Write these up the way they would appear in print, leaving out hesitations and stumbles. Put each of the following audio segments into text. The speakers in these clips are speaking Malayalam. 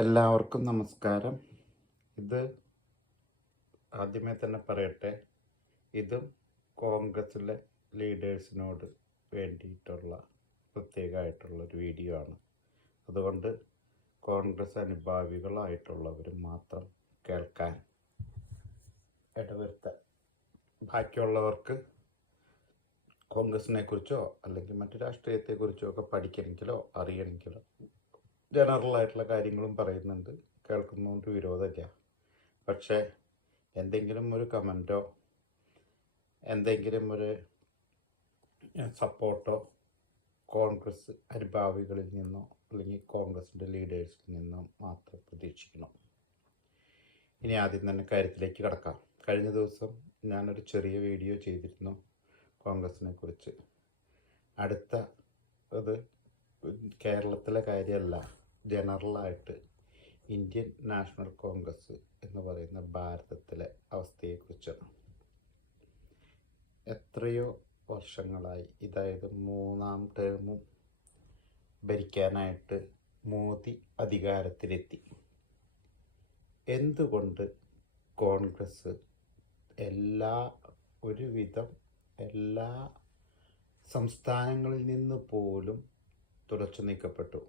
എല്ലാവർക്കും നമസ്കാരം. ഇത് ആദ്യമേ തന്നെ പറയട്ടെ, ഇതും കോൺഗ്രസ്സിലെ ലീഡേഴ്സിനോട് വേണ്ടിയിട്ടുള്ള പ്രത്യേകമായിട്ടുള്ളൊരു വീഡിയോ ആണ്. അതുകൊണ്ട് കോൺഗ്രസ് അനുഭാവികളായിട്ടുള്ളവർ മാത്രം കേൾക്കാൻ ഇടവരുത്താൻ. ബാക്കിയുള്ളവർക്ക് കോൺഗ്രസിനെ കുറിച്ചോ അല്ലെങ്കിൽ മറ്റു രാഷ്ട്രീയത്തെക്കുറിച്ചോ ഒക്കെ പഠിക്കണമെങ്കിലോ അറിയണമെങ്കിലോ ജനറലായിട്ടുള്ള കാര്യങ്ങളും പറയുന്നുണ്ട്, കേൾക്കുന്നതുകൊണ്ട് വിരോധമില്ല. പക്ഷേ എന്തെങ്കിലും ഒരു കമൻറ്റോ എന്തെങ്കിലും ഒരു സപ്പോർട്ടോ കോൺഗ്രസ് അനുഭാവികളിൽ നിന്നോ അല്ലെങ്കിൽ കോൺഗ്രസിൻ്റെ ലീഡേഴ്സിൽ നിന്നോ മാത്രം പ്രതീക്ഷിക്കണം. ഇനി ആദ്യം തന്നെ കാര്യത്തിലേക്ക് കടക്കാം. കഴിഞ്ഞ ദിവസം ഞാനൊരു ചെറിയ വീഡിയോ ചെയ്തിരുന്നു കോൺഗ്രസിനെ കുറിച്ച്. അടുത്ത അത് കേരളത്തിലെ കാര്യമല്ല, ജനറലായിട്ട് ഇന്ത്യൻ നാഷണൽ കോൺഗ്രസ് എന്ന് പറയുന്ന ഭാരതത്തിലെ അവസ്ഥയെക്കുറിച്ചാണ്. എത്രയോ വർഷങ്ങളായി, അതായത് 3-ാം ടേമും ഭരിക്കാനായിട്ട് മോദി അധികാരത്തിലെത്തി. എന്തുകൊണ്ട് കോൺഗ്രസ് ഒരുവിധം എല്ലാ സംസ്ഥാനങ്ങളിൽ നിന്ന് പോലും തുടച്ചു നീക്കപ്പെട്ടു?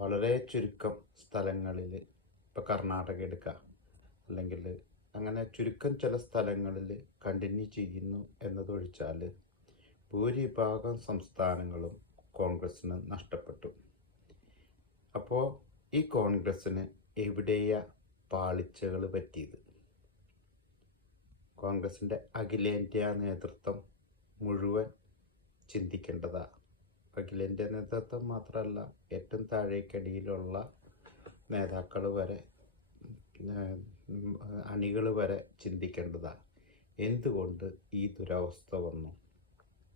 വളരെ ചുരുക്കം സ്ഥലങ്ങളിൽ, ഇപ്പോൾ കർണാടക എടുക്കുക, അല്ലെങ്കിൽ അങ്ങനെ ചുരുക്കം ചില സ്ഥലങ്ങളിൽ കണ്ടിന്യൂ ചെയ്യുന്നു എന്നതൊഴിച്ചാൽ ഭൂരിഭാഗം സംസ്ഥാനങ്ങളും കോൺഗ്രസ്സിന് നഷ്ടപ്പെട്ടു. അപ്പോൾ ഈ കോൺഗ്രസ്സിന് എവിടെയാ പാളിച്ചകൾ പറ്റിയത്? കോൺഗ്രസിൻ്റെ അഖിലേന്ത്യാ നേതൃത്വം മുഴുവൻ ചിന്തിക്കേണ്ടതാണ്. അഖിലേന്ത്യാ നേതൃത്വം മാത്രമല്ല, ഏറ്റവും താഴേക്കടിയിലുള്ള നേതാക്കൾ വരെ, അണികൾ വരെ ചിന്തിക്കേണ്ടതാണ്. എന്തുകൊണ്ട് ഈ ദുരവസ്ഥ വന്നു?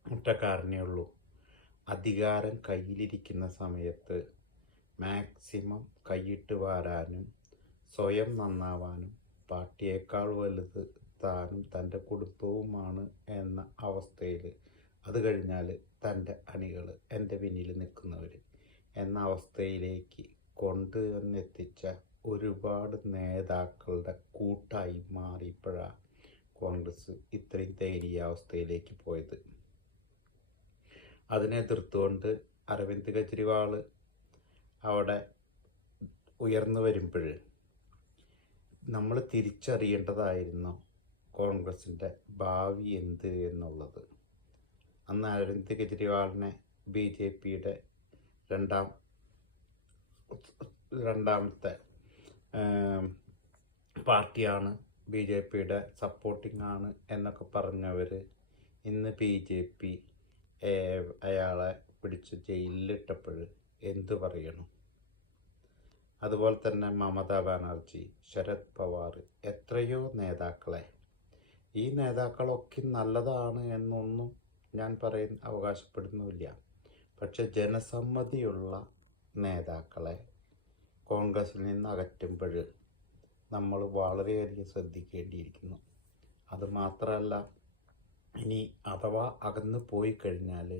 ഒറ്റ കാരണമേ ഉള്ളൂ. അധികാരം കയ്യിലിരിക്കുന്ന സമയത്ത് മാക്സിമം കൈയിട്ട് വാരാനും സ്വയം നന്നാവാനും പാർട്ടിയേക്കാൾ വലുത് താനും തൻ്റെ കുടുംബവുമാണ് എന്ന അവസ്ഥയിൽ, അത് കഴിഞ്ഞാൽ തൻ്റെ അണികൾ, എൻ്റെ പിന്നിൽ നിൽക്കുന്നവർ എന്ന അവസ്ഥയിലേക്ക് കൊണ്ടുവന്നെത്തിച്ച ഒരുപാട് നേതാക്കളുടെ കൂട്ടായി മാറിയപ്പോഴാണ് കോൺഗ്രസ് ഇത്രയും ദയനീയാവസ്ഥയിലേക്ക് പോയത്. അതിനെ എതിർത്തുകൊണ്ട് അരവിന്ദ് കെജ്രിവാൾ അവിടെ ഉയർന്നു വരുമ്പോൾ നമ്മൾ തിരിച്ചറിയേണ്ടതായിരുന്നു കോൺഗ്രസിൻ്റെ ഭാവി എന്ത് എന്നുള്ളത്. അന്ന് അരവിന്ദ് കെജ്രിവാളിനെ BJPയുടെ രണ്ടാമത്തെ പാർട്ടിയാണ്, BJPയുടെ സപ്പോർട്ടിംഗ് ആണ് എന്നൊക്കെ പറഞ്ഞവർ ഇന്ന് BJP അയാളെ പിടിച്ച് ജയിലിലിട്ടപ്പോൾ എന്തു പറയണം? അതുപോലെ തന്നെ മമതാ ബാനർജി, ശരത് പവാർ, എത്രയോ നേതാക്കളെ, ഈ നേതാക്കളൊക്കെ നല്ലതാണ് എന്നൊന്നും ഞാൻ അവകാശപ്പെടുന്നുമില്ല. പക്ഷെ ജനസമ്മതിയുള്ള നേതാക്കളെ കോൺഗ്രസിൽ നിന്ന് അകറ്റുമ്പോൾ നമ്മൾ വളരെയധികം ശ്രദ്ധിക്കേണ്ടിയിരിക്കുന്നു. അതുമാത്രമല്ല, ഇനി അഥവാ അകന്നു പോയി കഴിഞ്ഞാൽ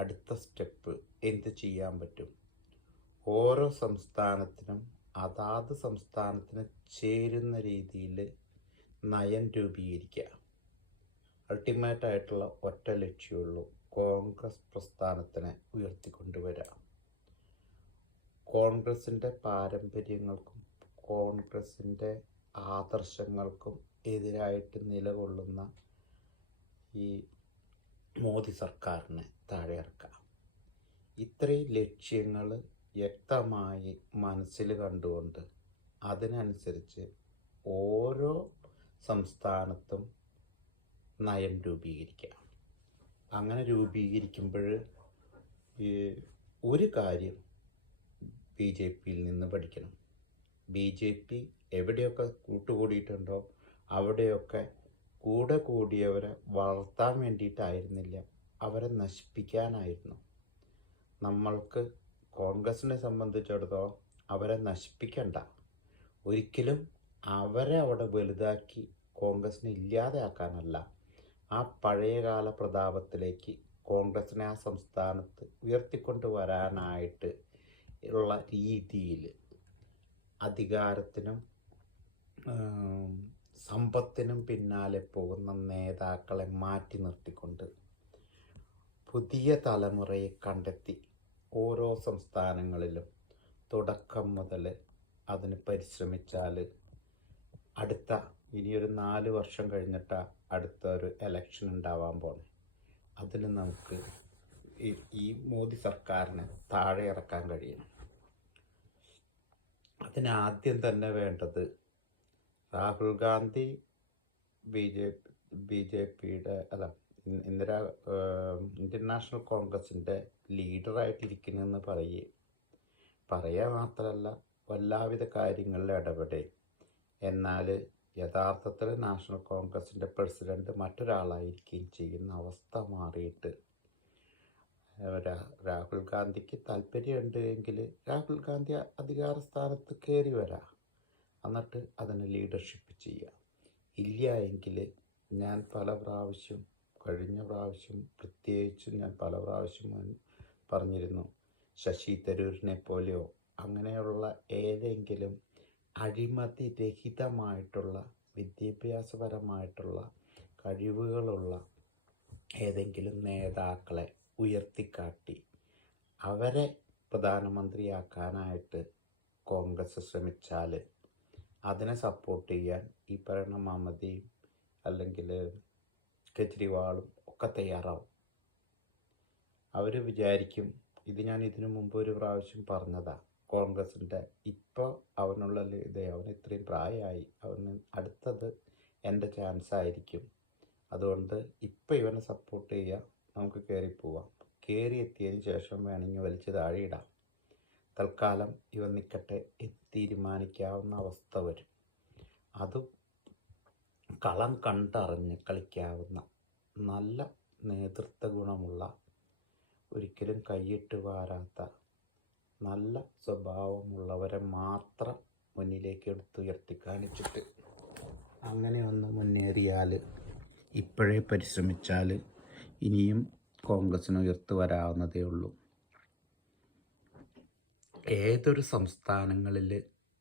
അടുത്ത സ്റ്റെപ്പ് എന്ത് ചെയ്യാൻ പറ്റും? ഓരോ സംസ്ഥാനത്തിനും അതാത് സംസ്ഥാനത്തിന് ചേരുന്ന രീതിയിൽ നയം രൂപീകരിക്കുക. അൾട്ടിമേറ്റായിട്ടുള്ള ഒറ്റ ലക്ഷ്യമുള്ളൂ, കോൺഗ്രസ് പ്രസ്ഥാനത്തിനെ ഉയർത്തിക്കൊണ്ടുവരിക. കോൺഗ്രസിൻ്റെ പാരമ്പര്യങ്ങൾക്കും കോൺഗ്രസിൻ്റെ ആദർശങ്ങൾക്കും എതിരായിട്ട് നിലകൊള്ളുന്ന ഈ മോദി സർക്കാരിനെ താഴെ ഇറക്കുക. ഇത്രയും ലക്ഷ്യങ്ങൾ വ്യക്തമായി മനസ്സിൽ കണ്ടുകൊണ്ട് അതിനനുസരിച്ച് ഓരോ സംസ്ഥാനത്തും നയം രൂപീകരിക്കുക. അങ്ങനെ രൂപീകരിക്കുമ്പോൾ ഒരു കാര്യം BJPയിൽ നിന്ന് പഠിക്കണം. BJP എവിടെയൊക്കെ കൂട്ടുകൂടിയിട്ടുണ്ടോ അവിടെയൊക്കെ കൂടെ കൂടിയവരെ വളർത്താൻ വേണ്ടിയിട്ടായിരുന്നില്ല, അവരെ നശിപ്പിക്കാനായിരുന്നു. നമ്മൾക്ക് കോൺഗ്രസിനെ സംബന്ധിച്ചിടത്തോളം അവരെ നശിപ്പിക്കണ്ട, ഒരിക്കലും അവരെ അവിടെ വലുതാക്കി കോൺഗ്രസിനെ ഇല്ലാതെയാക്കാനല്ല, ആ പഴയകാല പ്രതാപത്തിലേക്ക് കോൺഗ്രസിനെ ആ സംസ്ഥാനത്ത് ഉയർത്തിക്കൊണ്ടുവരാനായിട്ട് ഉള്ള രീതിയിൽ അധികാരത്തിനും സമ്പത്തിനും പിന്നാലെ പോകുന്ന നേതാക്കളെ മാറ്റി നിർത്തിക്കൊണ്ട് പുതിയ തലമുറയെ കണ്ടെത്തി ഓരോ സംസ്ഥാനങ്ങളിലും തുടക്കം മുതൽ അതിന് പരിശ്രമിച്ചാൽ അടുത്ത ഇനിയൊരു 4 വർഷം കഴിഞ്ഞിട്ടാണ് അടുത്ത ഒരു എലക്ഷൻ ഉണ്ടാവാൻ പോണേ. അതിന് നമുക്ക് ഈ മോദി സർക്കാരിനെ താഴെ ഇറക്കാൻ കഴിയണം. അതിനാദ്യം തന്നെ വേണ്ടത് രാഹുൽ ഗാന്ധി ബി ജെ പിയുടെ ഇന്ത്യൻ നാഷണൽ കോൺഗ്രസിൻ്റെ ലീഡറായിട്ടിരിക്കണമെന്ന് പറയുക മാത്രമല്ല എല്ലാവിധ കാര്യങ്ങളിലും ഇടപെടുകയും. എന്നാൽ യഥാർത്ഥത്തിൽ നാഷണൽ കോൺഗ്രസിൻ്റെ പ്രസിഡന്റ് മറ്റൊരാളായിരിക്കുകയും ചെയ്യുന്ന അവസ്ഥ മാറിയിട്ട് രാഹുൽ ഗാന്ധിക്ക് താല്പര്യമുണ്ട് എങ്കിൽ രാഹുൽ ഗാന്ധി അധികാര സ്ഥാനത്ത് കയറി വരാം, എന്നിട്ട് അതിന് ലീഡർഷിപ്പ് ചെയ്യുക. ഇല്ല എങ്കിൽ ഞാൻ കഴിഞ്ഞ പ്രാവശ്യം പ്രത്യേകിച്ചും ഞാൻ പല പ്രാവശ്യം പറഞ്ഞിരുന്നു, ശശി തരൂരിനെ പോലെയോ അങ്ങനെയുള്ള ഏതെങ്കിലും അഴിമതി രഹിതമായിട്ടുള്ള വിദ്യാഭ്യാസപരമായിട്ടുള്ള കഴിവുകളുള്ള ഏതെങ്കിലും നേതാക്കളെ ഉയർത്തിക്കാട്ടി അവരെ പ്രധാനമന്ത്രിയാക്കാനായിട്ട് കോൺഗ്രസ് ശ്രമിച്ചാൽ അതിനെ സപ്പോർട്ട് ചെയ്യാൻ ഈ പറയുന്ന മമതയും അല്ലെങ്കിൽ കെജ്രിവാളും ഒക്കെ തയ്യാറാവും. അവർ വിചാരിക്കും, ഇത് ഞാൻ ഇതിനു മുമ്പ് ഒരു പ്രാവശ്യം പറഞ്ഞതാണ്, കോൺഗ്രസിൻ്റെ ഇപ്പോൾ അവനുള്ള അവന് ഇത്രയും പ്രായമായി, അവന് അടുത്തത് എൻ്റെ ചാൻസ് ആയിരിക്കും, അതുകൊണ്ട് ഇപ്പം ഇവനെ സപ്പോർട്ട് ചെയ്യുക, നമുക്ക് കയറിപ്പോവാം, കയറി എത്തിയതിന് ശേഷം വേണമെങ്കിൽ വലിച്ച് താഴെയിടാം, തൽക്കാലം ഇവൻ നിൽക്കട്ടെ തീരുമാനിക്കാവുന്ന അവസ്ഥ വരും. അത് കളം കണ്ടറിഞ്ഞ് കളിക്കാവുന്ന നല്ല നേതൃത്വ ഗുണമുള്ള, ഒരിക്കലും കൈയിട്ട് വാരാത്ത നല്ല സ്വഭാവമുള്ളവരെ മാത്രം മുന്നിലേക്ക് എടുത്തുയർത്തി കാണിച്ചിട്ട് അങ്ങനെ ഒന്ന് മുന്നേറിയാൽ, ഇപ്പോഴേ പരിശ്രമിച്ചാൽ ഇനിയും കോൺഗ്രസ്സിന് ഉയർത്തു വരാവുന്നതേ ഉള്ളൂ. ഏതൊരു സംസ്ഥാനങ്ങളിൽ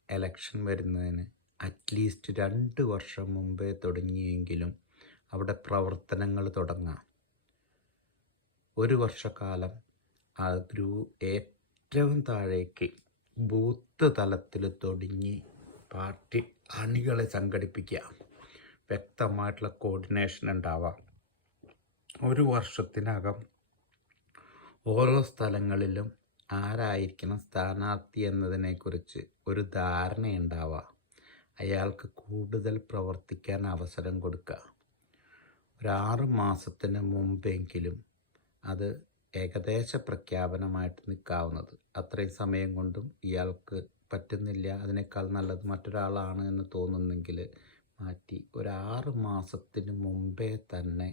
എലക്ഷൻ വരുന്നതിന് അറ്റ്ലീസ്റ്റ് 2 വർഷം മുമ്പേ തുടങ്ങിയെങ്കിലും അവിടെ പ്രവർത്തനങ്ങൾ തുടങ്ങാം. 1 വർഷക്കാലം ഏറ്റവും താഴേക്ക് ബൂത്ത് തലത്തിൽ തുടങ്ങി പാർട്ടി അണികളെ സംഘടിപ്പിക്കുക, വ്യക്തമായിട്ടുള്ള കോർഡിനേഷൻ ഉണ്ടാവാം. 1 വർഷത്തിനകം ഓരോ സ്ഥലങ്ങളിലും ആരായിരിക്കണം സ്ഥാനാർത്ഥി എന്നതിനെക്കുറിച്ച് ഒരു ധാരണയുണ്ടാവുക, അയാൾക്ക് കൂടുതൽ പ്രവർത്തിക്കാൻ അവസരം കൊടുക്കുക. ഒരു 6 മാസത്തിന് മുമ്പെങ്കിലും അത് ഏകദേശ പ്രഖ്യാപനമായിട്ട് നിൽക്കാവുന്നത്. അത്രയും സമയം കൊണ്ടും ഇയാൾക്ക് പറ്റുന്നില്ല, അതിനേക്കാൾ നല്ലത് മറ്റൊരാളാണ് എന്ന് തോന്നുന്നെങ്കിൽ മാറ്റി ഒരു 6 മാസത്തിന് മുമ്പേ തന്നെ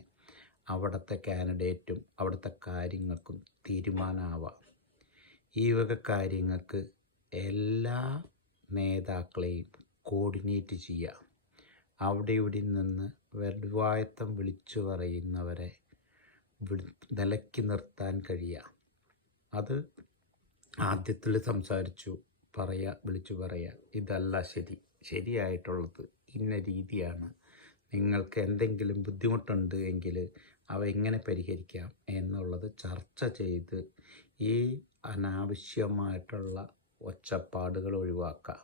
അവിടുത്തെ കാൻഡിഡേറ്റും അവിടുത്തെ കാര്യങ്ങൾക്കും തീരുമാനമാവാം. ഈ വക കാര്യങ്ങൾക്ക് എല്ലാ നേതാക്കളെയും കോർഡിനേറ്റ് ചെയ്യുക. അവിടെ ഇവിടെ നിന്ന് വെറുവായത്തം വിളിച്ചു പറയുന്നവരെ നിലയ്ക്ക് നിർത്താൻ കഴിയുക. അത് ആദ്യത്തിൽ സംസാരിച്ചു വിളിച്ചു പറയുക, ഇതല്ല ശരിയായിട്ടുള്ളത്, ഇന്ന രീതിയാണ്, നിങ്ങൾക്ക് എന്തെങ്കിലും ബുദ്ധിമുട്ടുണ്ട് എങ്കിൽ അവ എങ്ങനെ പരിഹരിക്കാം എന്നുള്ളത് ചർച്ച ചെയ്ത് ഈ അനാവശ്യമായിട്ടുള്ള ഒച്ചപ്പാടുകൾ ഒഴിവാക്കുക.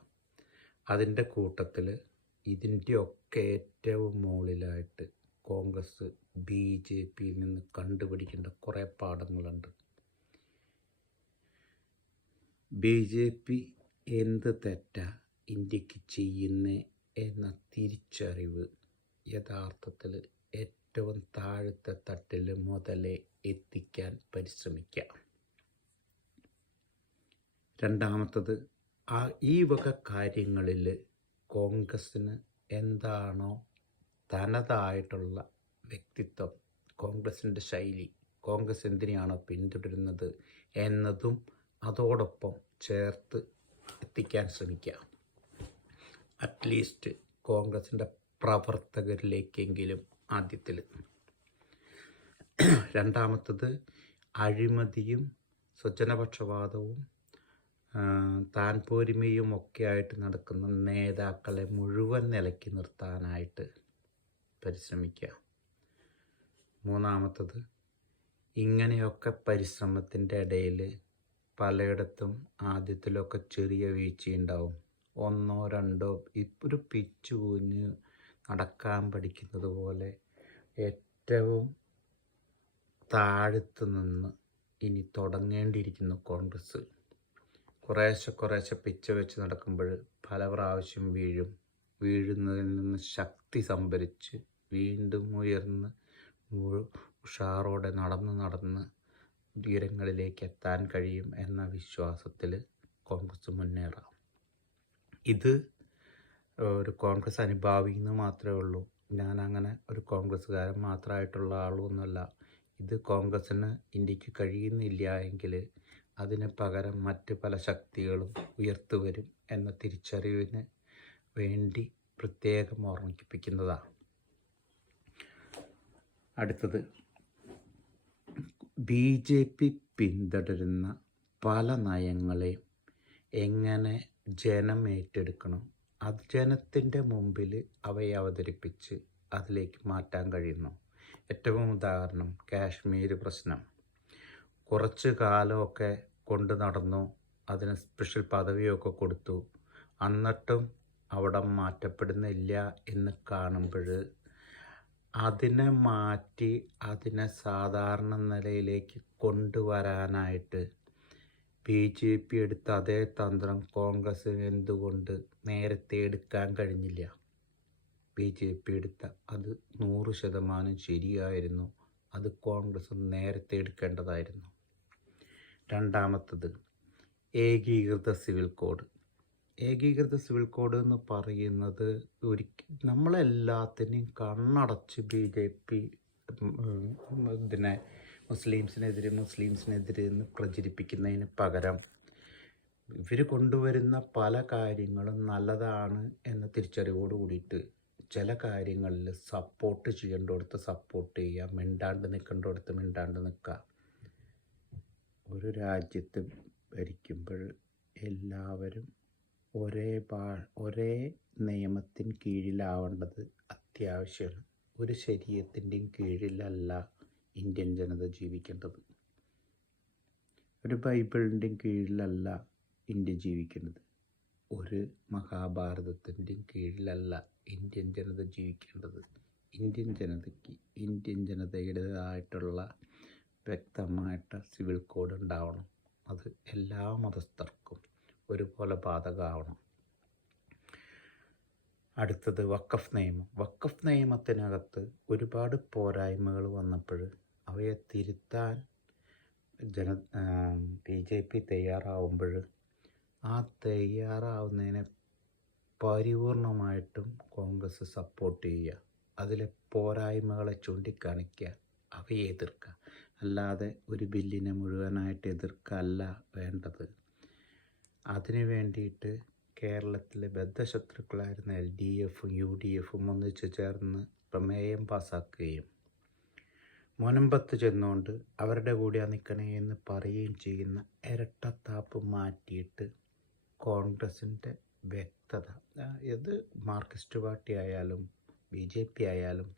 അതിൻ്റെ കൂട്ടത്തിൽ ഇതിൻ്റെയൊക്കെ ഏറ്റവും മുകളിലായിട്ട് കോൺഗ്രസ് BJPയിൽ നിന്ന് കണ്ടുപിടിക്കേണ്ട കുറേ പാഠങ്ങളുണ്ട്. BJP എന്ത് തെറ്റാ ഇന്ത്യക്ക് ചെയ്യുന്നേ എന്ന തിരിച്ചറിവ് യഥാർത്ഥത്തിൽ ഏറ്റവും താഴത്തെ തട്ടിൽ മുതലേ എത്തിക്കാൻ പരിശ്രമിക്കുക. രണ്ടാമത്തത്, ഈ വക കാര്യങ്ങളിൽ കോൺഗ്രസ്സിന് എന്താണോ തനതായിട്ടുള്ള വ്യക്തിത്വം, കോൺഗ്രസിൻ്റെ ശൈലി, കോൺഗ്രസ് എന്തിനെയാണോ പിന്തുടരുന്നത് എന്നതും അതോടൊപ്പം ചേർത്ത് എത്തിക്കാൻ ശ്രമിക്കുക. അറ്റ്ലീസ്റ്റ് കോൺഗ്രസിൻ്റെ പ്രവർത്തകരിലേക്കെങ്കിലും ആദ്യത്തിൽ. രണ്ടാമത്തത്, അഴിമതിയും സ്വജനപക്ഷപാതവും താൻ പോരിമയും ഒക്കെ ആയിട്ട് നടക്കുന്ന നേതാക്കളെ മുഴുവൻ നിലയ്ക്ക് നിർത്താനായിട്ട് പരിശ്രമിക്കുക. മൂന്നാമത്തത്, ഇങ്ങനെയൊക്കെ പരിശ്രമത്തിൻ്റെ ഇടയിൽ പലയിടത്തും ആദ്യത്തിലൊക്കെ ചെറിയ വീഴ്ചയുണ്ടാവും. ഒന്നോ രണ്ടോ ഒരു പിച്ചു കുഞ്ഞ് നടക്കാൻ പഠിക്കുന്നത് പോലെ ഏറ്റവും താഴത്ത് നിന്ന് ഇനി തുടങ്ങേണ്ടിയിരിക്കുന്നു കോൺഗ്രസ്. കുറേശ്ശെ പിച്ച വെച്ച് നടക്കുമ്പോൾ പല പ്രാവശ്യം വീഴുന്നതിൽ നിന്ന് ശക്തി സംഭരിച്ച് വീണ്ടും ഉയർന്ന് ഉഷാറോടെ നടന്ന് ഉയരങ്ങളിലേക്ക് എത്താൻ കഴിയും എന്ന വിശ്വാസത്തിൽ കോൺഗ്രസ് മുന്നേറാം. ഇത് ഒരു കോൺഗ്രസ് അനുഭാവി എന്ന് മാത്രമേ ഉള്ളൂ. ഞാൻ അങ്ങനെ ഒരു കോൺഗ്രസ്സുകാരൻ മാത്രമായിട്ടുള്ള ആളൊന്നുമല്ല. ഇത് കോൺഗ്രസ്സിന് ഇന്ത്യക്ക് കഴിയുന്നില്ല എങ്കിൽ അതിന് പകരം മറ്റ് പല ശക്തികളും ഉയർത്തു വരും എന്ന തിരിച്ചറിവിന് വേണ്ടി പ്രത്യേകം ഓർമ്മിപ്പിക്കുന്നതാണ്. അടുത്തത്, BJP പിന്തുടരുന്ന പല നയങ്ങളെയും എങ്ങനെ ജനം ഏറ്റെടുക്കണം, അത് ജനത്തിൻ്റെ മുമ്പിൽ അവയെ അവതരിപ്പിച്ച് അതിലേക്ക് മാറ്റാൻ കഴിയുന്നു. ഏറ്റവും ഉദാഹരണം കാശ്മീർ പ്രശ്നം. കുറച്ച് കാലമൊക്കെ കൊണ്ട് നടന്നു, അതിന് സ്പെഷ്യൽ പദവിയൊക്കെ കൊടുത്തു. എന്നിട്ടും അവിടെ മാറ്റപ്പെടുന്നില്ല എന്ന് കാണുമ്പോൾ അതിനെ മാറ്റി അതിനെ സാധാരണ നിലയിലേക്ക് കൊണ്ടുവരാനായിട്ട് BJP എടുത്ത അതേ തന്ത്രം കോൺഗ്രസ്സിന് എന്തുകൊണ്ട് നേരത്തെ എടുക്കാൻ കഴിഞ്ഞില്ല? BJP എടുത്ത അത് 100% ശരിയായിരുന്നു. അത് കോൺഗ്രസ് നേരത്തെ എടുക്കേണ്ടതായിരുന്നു. രണ്ടാമത്തത്, ഏകീകൃത സിവിൽ കോഡ്. ഏകീകൃത സിവിൽ കോഡ് എന്ന് പറയുന്നത് നമ്മളെല്ലാത്തിനെയും കണ്ണടച്ച് BJP ഇതിനെ മുസ്ലിംസിനെതിരെ എന്ന് പ്രചരിപ്പിക്കുന്നതിന് പകരം ഇവർ കൊണ്ടുവരുന്ന പല കാര്യങ്ങളും നല്ലതാണ് എന്ന തിരിച്ചറിവോട് കൂടിയിട്ട് ചില കാര്യങ്ങളിൽ സപ്പോർട്ട് ചെയ്യേണ്ടടുത്ത് സപ്പോർട്ട് ചെയ്യുക, മിണ്ടാണ്ട് നിൽക്കേണ്ടടുത്ത് മിണ്ടാണ്ട് നിൽക്കുക. ഒരു രാജ്യത്ത് ഭരിക്കുമ്പോൾ എല്ലാവരും ഒരേ നിയമത്തിന് കീഴിലാവേണ്ടത് അത്യാവശ്യമാണ്. ഒരു ശരീരത്തിൻ്റെയും കീഴിലല്ല ഇന്ത്യൻ ജനത ജീവിക്കേണ്ടത്. ഒരു ബൈബിളിൻ്റെയും കീഴിലല്ല ഇന്ത്യ ജീവിക്കേണ്ടത്. ഒരു മഹാഭാരതത്തിൻ്റെയും കീഴിലല്ല ഇന്ത്യൻ ജനത ജീവിക്കേണ്ടത്. ഇന്ത്യൻ ജനതയ്ക്ക് ഇന്ത്യൻ ജനതയുടേതായിട്ടുള്ള വ്യക്തമായിട്ട് സിവിൽ കോഡ് ഉണ്ടാവണം. അത് എല്ലാ മതസ്ഥർക്കും ഒരുപോലെ ബാധകമാവണം. അടുത്തത് വഖഫ് നിയമം. വഖഫ് നിയമത്തിനകത്ത് ഒരുപാട് പോരായ്മകൾ വന്നപ്പോൾ അവയെ തിരുത്താൻ BJP തയ്യാറാവുമ്പോൾ ആ തയ്യാറാവുന്നതിനെ പരിപൂർണമായിട്ടും കോൺഗ്രസ് സപ്പോർട്ട് ചെയ്യുക. അതിലെ പോരായ്മകളെ ചൂണ്ടിക്കാണിക്കുക, അവയെ എതിർക്കുക. അല്ലാതെ ഒരു ബില്ലിനെ മുഴുവനായിട്ട് എതിർക്കല്ല വേണ്ടത്. അതിനു വേണ്ടിയിട്ട് കേരളത്തിലെ ബദ്ധശത്രുക്കളായിരുന്ന LDFും UDFും ഒന്നിച്ചു ചേർന്ന് പ്രമേയം പാസ്സാക്കുകയും മുനമ്പത്ത് ചെന്നുകൊണ്ട് അവരുടെ കൂടെ നിൽക്കണേ എന്ന് പറയുകയും ചെയ്യുന്ന ഇരട്ടത്താപ്പ് മാറ്റിയിട്ട് കോൺഗ്രസിൻ്റെ വ്യക്തത, ഏത് മാർക്സിസ്റ്റ് പാർട്ടി ആയാലും BJP ആയാലും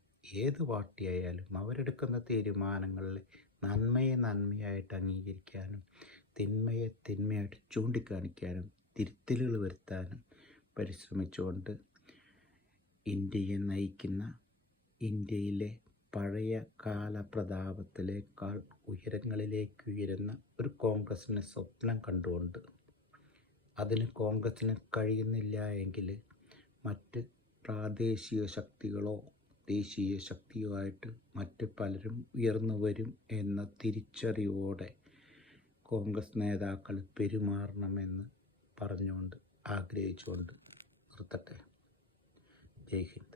ഏത് പാർട്ടി ആയാലും അവരെടുക്കുന്ന തീരുമാനങ്ങളിൽ നന്മയെ നന്മയായിട്ട് അംഗീകരിക്കാനും തിന്മയെ തിന്മയായിട്ട് ചൂണ്ടിക്കാണിക്കാനും തിരുത്തലുകൾ വരുത്താനും പരിശ്രമിച്ചുകൊണ്ട് ഇന്ത്യയെ നയിക്കുന്ന, ഇന്ത്യയിലെ പഴയ കാല പ്രതാപത്തിലേക്കാൾ ഉയരങ്ങളിലേക്ക് ഉയരുന്ന ഒരു കോൺഗ്രസിനെ സ്വപ്നം കണ്ടുകൊണ്ട് അതിന് കോൺഗ്രസിന് കഴിയുന്നില്ല എങ്കിൽ മറ്റ് പ്രാദേശിക ശക്തികളോ ദേശീയ ശക്തിയോ ആയിട്ട് മറ്റ് പലരും ഉയർന്നു വരും എന്ന തിരിച്ചറിവോടെ കോൺഗ്രസ് നേതാക്കൾ പെരുമാറണമെന്ന് പറഞ്ഞുകൊണ്ട് ആഗ്രഹിച്ചുകൊണ്ട് നിർത്തട്ടെ. ജയ് ഹിന്ദ്.